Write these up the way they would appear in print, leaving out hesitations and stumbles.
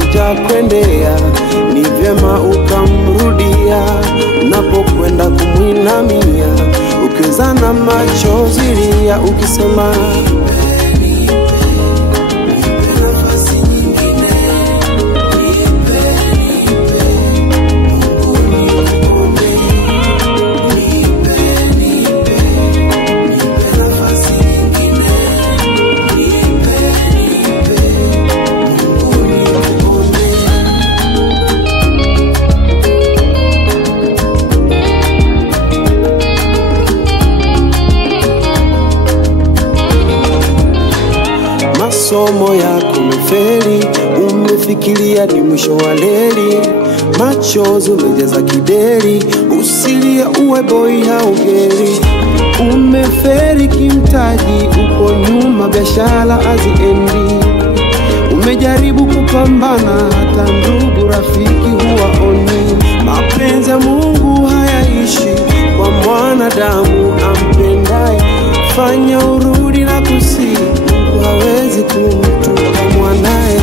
hujakwendea, ni vyema ukamrudia. Unapokwenda kumwinamia, ukiweza na machozi lia, ukisema masomo yako umefeli, umefikiria ni mwisho wa leli, machozi umejaza kideri, usilie uwe boy haugeri. Umeferi kimtaji, uko nyuma biashara haziendi, umejaribu kupambana, hata ndugu rafiki huwaoni. Mapenzi ya Mungu hayaishi kwa mwanadamu ampendaye, fanya urudi na kusi, Mungu hawezi kumtupa mwanae.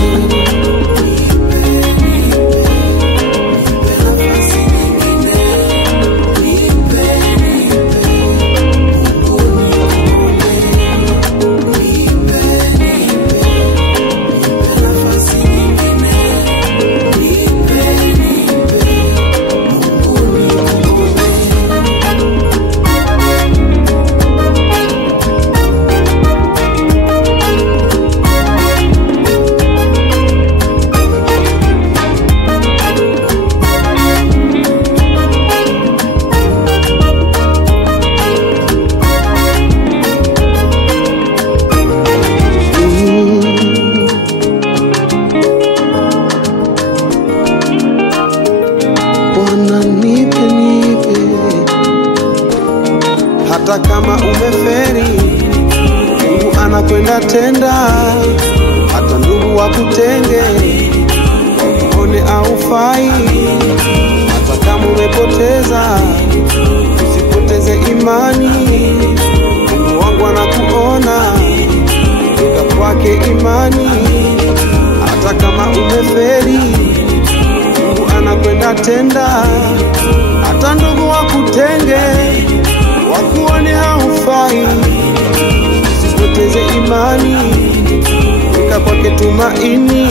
Hata kama umeferi, Mungu anakwenda tenda. Hata ndugu wakutenge, wakuone aufai. Hata kama umepoteza, usipoteze imani. Mungu wangu anakuona, weka kwake imani. Hata kama umeferi, Mungu anakwenda tenda. Hata ndugu wakutenge, wakuone haufai, usipoteze imani, weka kwake tumaini.